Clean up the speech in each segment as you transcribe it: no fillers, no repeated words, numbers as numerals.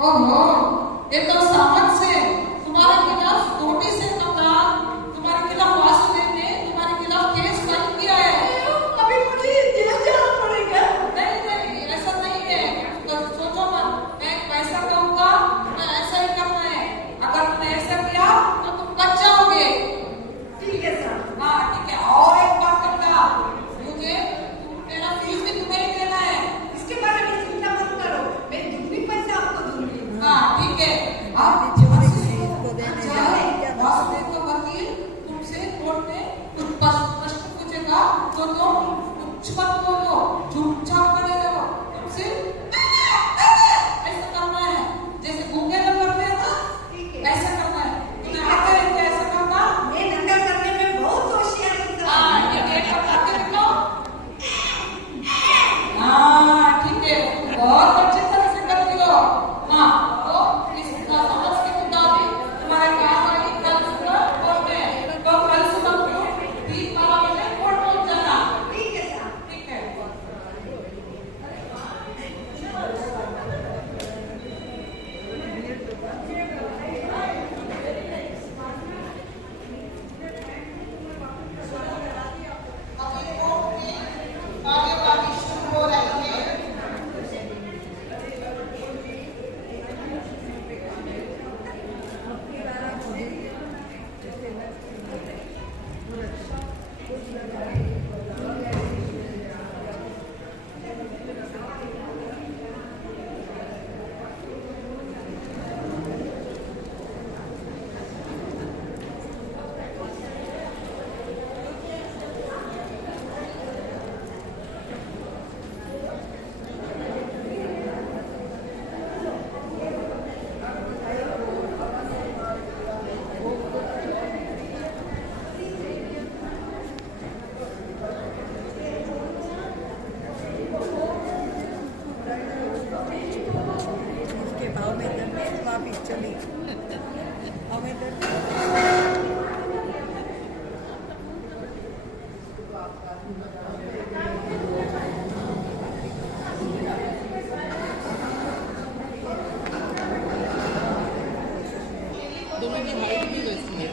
ओहो, ये तो सामंत से तुम्हारे खिलाफ नोटिस है कप्तान। तुम्हारे खिलाफ वासुदेव ने तुम्हारे खिलाफ केस फाइल किया है। अभी मुझे जेल जाना पड़ेगा। नहीं नहीं, ऐसा नहीं है। तो सोचो मत, मैं पैसा दूंगा, मैं ऐसा ही करना है। अगर तुमने ऐसा किया तो तुम बच जाओगे। ठीक है सर। हाँ ठीक है। और एक बात करना, मुझे मेरा फीस भी तुम्हें ही देना है। इसके बारे में चिंता मत करो, मैं जितनी पैसा आपको दूंगी। हाँ ठीक है। आप वासुदेव का वकील तुमसे कोर्ट में कुछ प्रश्न पूछेगा तो तुम कुछ मत बोलो, चुपचाप खड़े रहो। तुमसे ऐसा करना है, जैसे गूंगे लोग करते हैं ना, ठीक है। ऐसा करना है। तुम्हें आता है क्या ऐसा करना? मैं नंगा करने में बहुत होशियार हूँ सर। हाँ ये एक बार करके दिखाओ। हाँ ठीक है, बहुत अच्छे तरह से करती हो। हाँ तो इस समझ के मुताबिक तुम्हारे काम आएगी कल सुबह कोर्ट में। तो कल सुबह को 3-12 बजे कोर्ट पहुंच जाना। ठीक है सर। ठीक है। अभी कोर्ट में कार्यवाही शुरू हो रही है। इसके भाव में दंड वापिस चली हमें दोनों की हाइट भी वैसी है।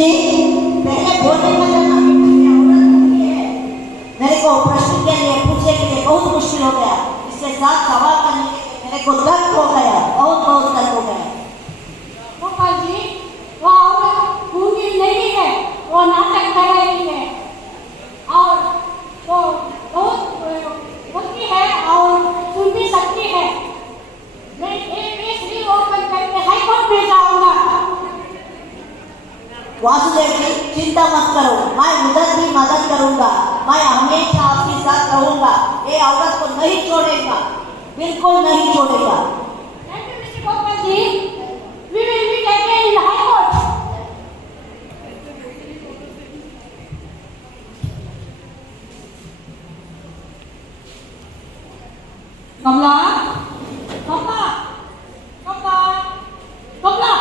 जी पहले बोलने का जब मेरे को प्रश्न के लिए पूछने के लिए बहुत मुश्किल हो गया। इसके साथ सवाल करने के लिए मेरे को दर्द हो गया, बहुत दर्द हो गया। गोपाल जी, वो औरत गूंगी नहीं है, वो नाटक कर रही है और वो बहुत बोलती है और सुन भी सकती है। मैं एक केस भी ओपन करके हाई कोर्ट में जाऊंगा। वासुदेव जी चिंता मत करो, मैं उधर भी मदद करूंगा। मैं हमेशा आपके साथ रहूंगा। ये औरत को नहीं छोड़ेगा, बिल्कुल नहीं छोड़ेगा। Thank you, Mr. Gopal ji. We will meet again in High Court. कमला, कमला, कमला, कमला,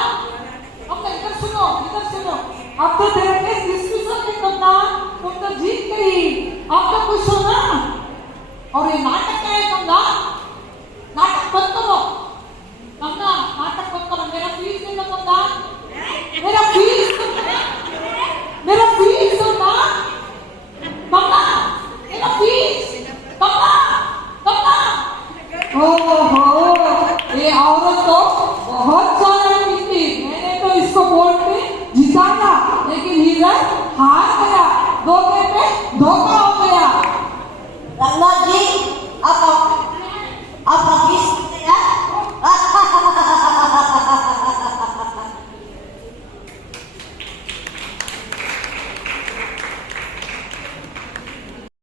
कमला इधर सुनो, इधर सुनो। अब तो तेरा केस डिस्मिस हो गया कमला, तुम तो जीत गई। अब तो खुश हो ना? और ये नाटक क्या है कमला? नाटक बंद करो। कमला, नाटक बंद करो। मेरा फीस दे दो कमला। मेरा फीस दो ना। कमला, मेरा फीस। कमला, कमला। ओहो, ये औरत तो बहुत चालाक थी। मैंने तो इसको कोर्ट में जिताया, लेकिन हीरा हार गया। धोखे पे धोखा